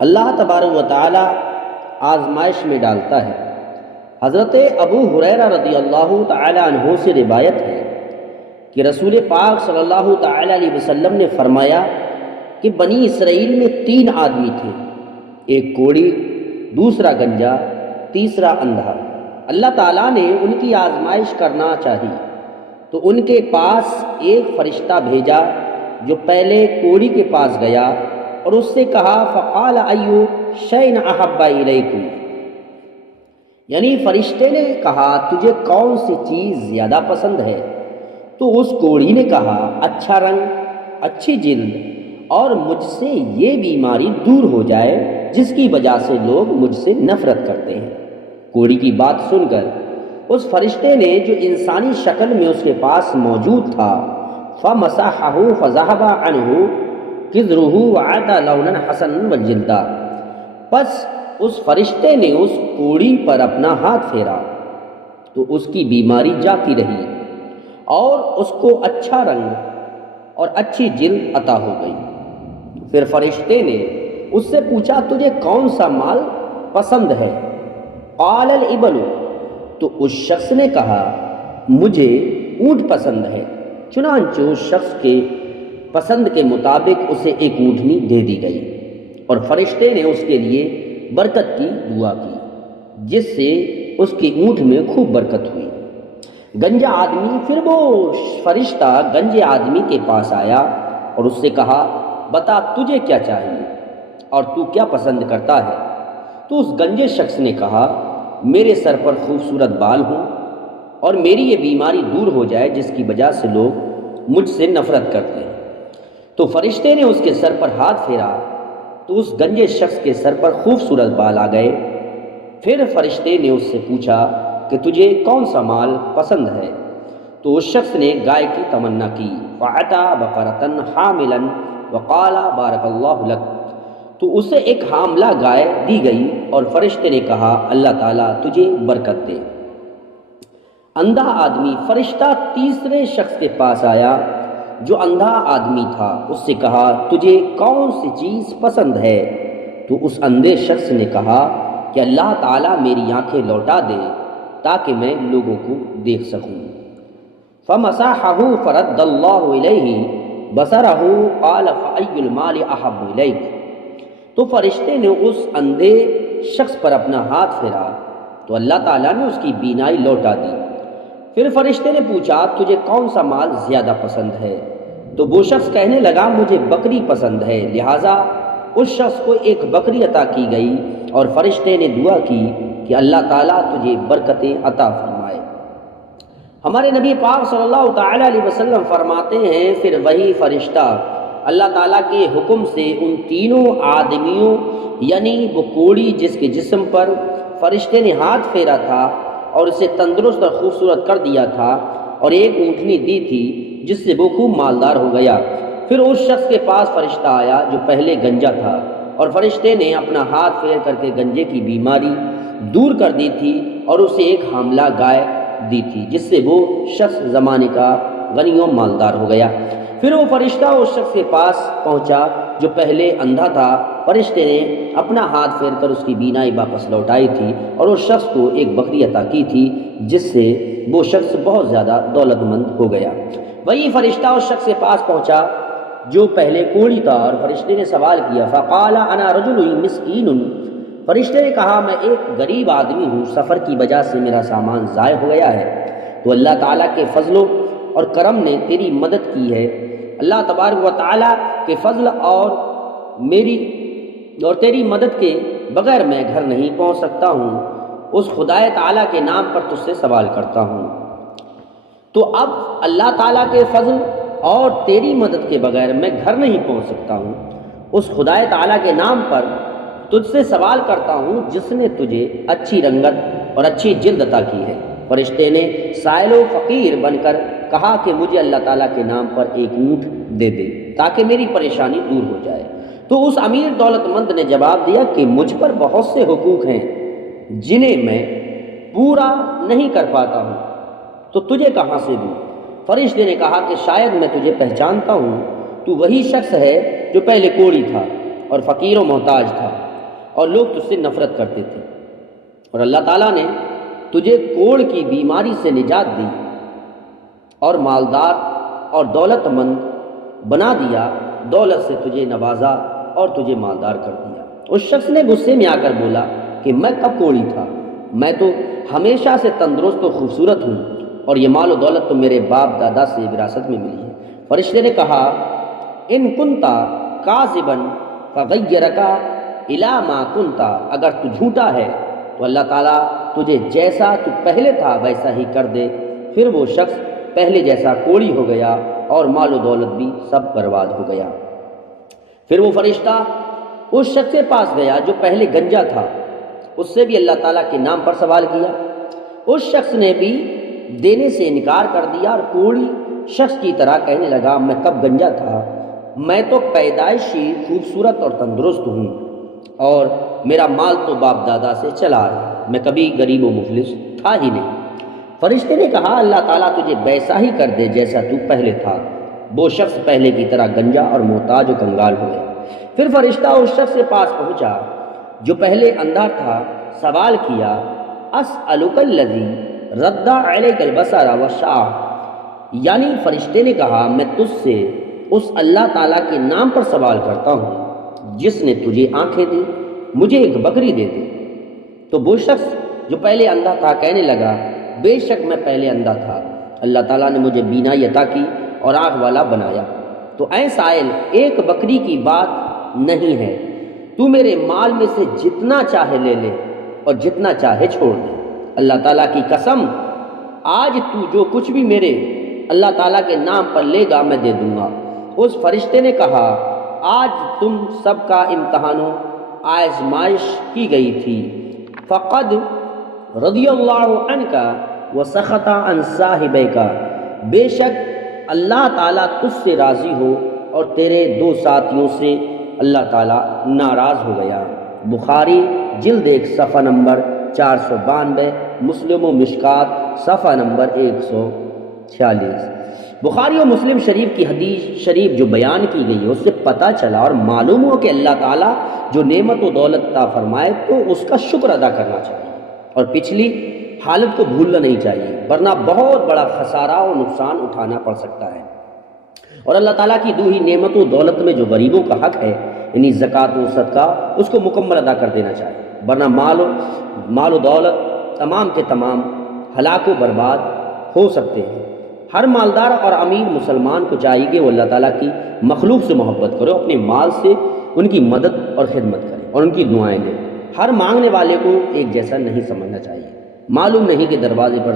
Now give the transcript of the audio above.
اللہ تبارک و تعالی آزمائش میں ڈالتا ہے۔ حضرت ابو ہریرہ رضی اللہ تعالی عنہ سے روایت ہے کہ رسول پاک صلی اللہ تعالی علیہ وسلم نے فرمایا کہ بنی اسرائیل میں 3 آدمی تھے، ایک کوڑی، دوسرا گنجا، تیسرا اندھا۔ اللہ تعالیٰ نے ان کی آزمائش کرنا چاہی تو ان کے پاس ایک فرشتہ بھیجا جو پہلے کوڑی کے پاس گیا اور اس سے کہا فقال ایو شیء احب الیکم، یعنی فرشتے نے کہا تجھے کون سی چیز زیادہ پسند ہے؟ تو اس کوڑی نے کہا اچھا رنگ، اچھی جلد اور مجھ سے یہ بیماری دور ہو جائے جس کی وجہ سے لوگ مجھ سے نفرت کرتے ہیں۔ کوڑی کی بات سن کر اس فرشتے نے جو انسانی شکل میں اس کے پاس موجود تھا فمسحہ فذهب عنہ قدرہ وعطى لونا حسنا وجلدا، پس اس فرشتے نے اس کوڑی پر اپنا ہاتھ پھیرا تو اس کی بیماری جاتی رہی اور اس کو اچھا رنگ اور اچھی جلد عطا ہو گئی۔ پھر فرشتے نے اس سے پوچھا تجھے کون سا مال پسند ہے؟ قال الابل، تو اس شخص نے کہا مجھے اونٹ پسند ہے۔ چنانچہ اس شخص کے پسند کے مطابق اسے ایک اونٹنی دے دی گئی اور فرشتے نے اس کے لیے برکت کی دعا کی جس سے اس کی اونٹ میں خوب برکت ہوئی۔ گنجا آدمی، پھر وہ فرشتہ گنجے آدمی کے پاس آیا اور اس سے کہا بتا تجھے کیا چاہیے اور تو کیا پسند کرتا ہے؟ تو اس گنجے شخص نے کہا میرے سر پر خوبصورت بال ہوں اور میری یہ بیماری دور ہو جائے جس کی وجہ سے لوگ مجھ سے نفرت کرتے ہیں۔ تو فرشتے نے اس کے سر پر ہاتھ پھیرا تو اس گنجے شخص کے سر پر خوبصورت بال آ گئے۔ پھر فرشتے نے اس سے پوچھا کہ تجھے کون سا مال پسند ہے؟ تو اس شخص نے گائے کی تمنا کی، فعطا بقرۃ حاملا وقال بارک اللہ لک، تو اسے ایک حاملہ گائے دی گئی اور فرشتے نے کہا اللہ تعالیٰ تجھے برکت دے۔ اندھا آدمی، فرشتہ تیسرے شخص کے پاس آیا جو اندھا آدمی تھا، اس سے کہا تجھے کون سی چیز پسند ہے؟ تو اس اندھے شخص نے کہا کہ اللہ تعالیٰ میری آنکھیں لوٹا دے تاکہ میں لوگوں کو دیکھ سکوں۔ فمسحہ فرد اللہ الیہ بصرہ قال فأی المال احب الیک، تو فرشتے نے اس اندھے شخص پر اپنا ہاتھ پھیرا تو اللہ تعالیٰ نے اس کی بینائی لوٹا دی۔ پھر فرشتے نے پوچھا تجھے کون سا مال زیادہ پسند ہے؟ تو وہ شخص کہنے لگا مجھے بکری پسند ہے، لہٰذا اس شخص کو ایک بکری عطا کی گئی اور فرشتے نے دعا کی کہ اللہ تعالیٰ تجھے برکتیں عطا فرمائے۔ ہمارے نبی پاک صلی اللہ تعالی علیہ وسلم فرماتے ہیں پھر وہی فرشتہ اللہ تعالیٰ کے حکم سے ان تینوں آدمیوں، یعنی وہ کوڑی جس کے جسم پر فرشتے نے ہاتھ پھیرا تھا اور اسے تندرست اور خوبصورت کر دیا تھا، اور ایک اونٹنی دی تھی جس سے وہ خوب مالدار ہو گیا، پھر اس شخص کے پاس فرشتہ آیا جو پہلے گنجا تھا اور فرشتے نے اپنا ہاتھ پھیر کر کے گنجے کی بیماری دور کر دی تھی اور اسے ایک حاملہ گائے دی تھی جس سے وہ شخص زمانے کا غنی و مالدار ہو گیا۔ پھر وہ فرشتہ اس شخص کے پاس پہنچا جو پہلے اندھا تھا، فرشتے نے اپنا ہاتھ پھیر کر اس کی بینائی واپس لوٹائی تھی اور اس شخص کو ایک بکری عطا کی تھی جس سے وہ شخص بہت زیادہ دولت مند ہو گیا۔ وہی فرشتہ اس شخص کے پاس پہنچا جو پہلے کوڑی تھا اور فرشتے نے سوال کیا فقال انا رجل مسکین، فرشتے نے کہا میں ایک غریب آدمی ہوں، سفر کی وجہ سے میرا سامان ضائع ہو گیا ہے، تو اللہ تعالیٰ کے فضل اور کرم نے تیری مدد کی ہے۔ اللہ تبارک و تعالیٰ کے فضل اور تیری مدد کے بغیر میں گھر نہیں پہنچ سکتا ہوں، اس خدائے تعالیٰ کے نام پر تجھ سے سوال کرتا ہوں۔ تو اب اللہ تعالیٰ کے فضل اور تیری مدد کے بغیر میں گھر نہیں پہنچ سکتا ہوں، اس خدائے تعالیٰ کے نام پر تجھ سے سوال کرتا ہوں جس نے تجھے اچھی رنگت اور اچھی جلد عطا کی ہے۔ فرشتے نے سائل و فقیر بن کر کہا کہ مجھے اللہ تعالیٰ کے نام پر ایک اونٹ دے دے تاکہ میری پریشانی دور ہو جائے۔ تو اس امیر دولت مند نے جواب دیا کہ مجھ پر بہت سے حقوق ہیں جنہیں میں پورا نہیں کر پاتا ہوں، تو تجھے کہاں سے دوں؟ فرشتے نے کہا کہ شاید میں تجھے پہچانتا ہوں، تو وہی شخص ہے جو پہلے کوڑی تھا اور فقیر و محتاج تھا، اور لوگ تجھ سے نفرت کرتے تھے، اور اللہ تعالیٰ نے تجھے کوڑ کی بیماری سے نجات دی اور مالدار اور دولت مند بنا دیا، دولت سے تجھے نوازا اور تجھے مالدار کر دیا۔ اس شخص نے غصے میں آ کر بولا کہ میں کب کوڑی تھا، میں تو ہمیشہ سے تندرست و خوبصورت ہوں، اور یہ مال و دولت تو میرے باپ دادا سے وراثت میں ملی ہے۔ فرشتے نے کہا ان کنتا کاذبا فغیرکا الی ما کنتا، اگر تو جھوٹا ہے تو اللہ تعالیٰ تجھے جیسا تو پہلے تھا ویسا ہی کر دے۔ پھر وہ شخص پہلے جیسا کوڑی ہو گیا اور مال و دولت بھی سب برباد ہو گیا۔ پھر وہ فرشتہ اس شخص کے پاس گیا جو پہلے گنجا تھا، اس سے بھی اللہ تعالیٰ کے نام پر سوال کیا۔ اس شخص نے بھی دینے سے انکار کر دیا اور کوڑی شخص کی طرح کہنے لگا میں کب گنجا تھا، میں تو پیدائشی خوبصورت اور تندرست ہوں، اور میرا مال تو باپ دادا سے چلا آ رہا، میں کبھی غریب و مفلس تھا ہی نہیں۔ فرشتے نے کہا اللہ تعالیٰ تجھے ویسا ہی کر دے جیسا تو پہلے تھا۔ وہ شخص پہلے کی طرح گنجا اور محتاج و کنگال ہو گیا۔ پھر فرشتہ اس شخص کے پاس پہنچا جو پہلے اندھا تھا، سوال کیا اسألک الذی رد علیک البصر والشعر، یعنی فرشتے نے کہا میں تجھ سے اس اللہ تعالیٰ کے نام پر سوال کرتا ہوں جس نے تجھے آنکھیں دی، مجھے ایک بکری دے دے۔ تو وہ شخص جو پہلے اندھا تھا کہنے لگا بے شک میں پہلے اندھا تھا، اللہ تعالیٰ نے مجھے بینائی عطا کی اور آنکھ والا بنایا۔ تو اے سائل، ایک بکری کی بات نہیں ہے، تو میرے مال میں سے جتنا چاہے لے لے اور جتنا چاہے چھوڑ دے۔ اللہ تعالیٰ کی قسم، آج تو جو کچھ بھی میرے اللہ تعالیٰ کے نام پر لے گا میں دے دوں گا۔ اس فرشتے نے کہا آج تم سب کا امتحان و آزمائش کی گئی تھی، فقد رضی اللہ عنک وسخط عن صاحبیک، بے شک اللہ تعالیٰ تجھ سے راضی ہو اور تیرے دو ساتھیوں سے اللہ تعالیٰ ناراض ہو گیا۔ بخاری جلد 1 صفحہ نمبر 492، مسلم و مشکات صفحہ نمبر 146۔ بخاری و مسلم شریف کی حدیث شریف جو بیان کی گئی ہے اس سے پتہ چلا اور معلوم ہو کہ اللہ تعالیٰ جو نعمت و دولت عطا فرمائے تو اس کا شکر ادا کرنا چاہیے اور پچھلی حالت کو بھولنا نہیں چاہیے، ورنہ بہت بڑا خسارہ و نقصان اٹھانا پڑ سکتا ہے۔ اور اللہ تعالیٰ کی دی ہوئی نعمت و دولت میں جو غریبوں کا حق ہے یعنی زکوٰۃ و صدقہ، اس کو مکمل ادا کر دینا چاہیے، ورنہ مال و دولت تمام کے تمام ہلاک و برباد ہو سکتے ہیں۔ ہر مالدار اور امیر مسلمان کو چاہیے کہ وہ اللہ تعالیٰ کی مخلوق سے محبت کرے، اپنے مال سے ان کی مدد اور خدمت کرے اور ان کی دعائیں دے۔ ہر مانگنے والے کو ایک جیسا نہیں سمجھنا چاہیے، معلوم نہیں کہ دروازے پر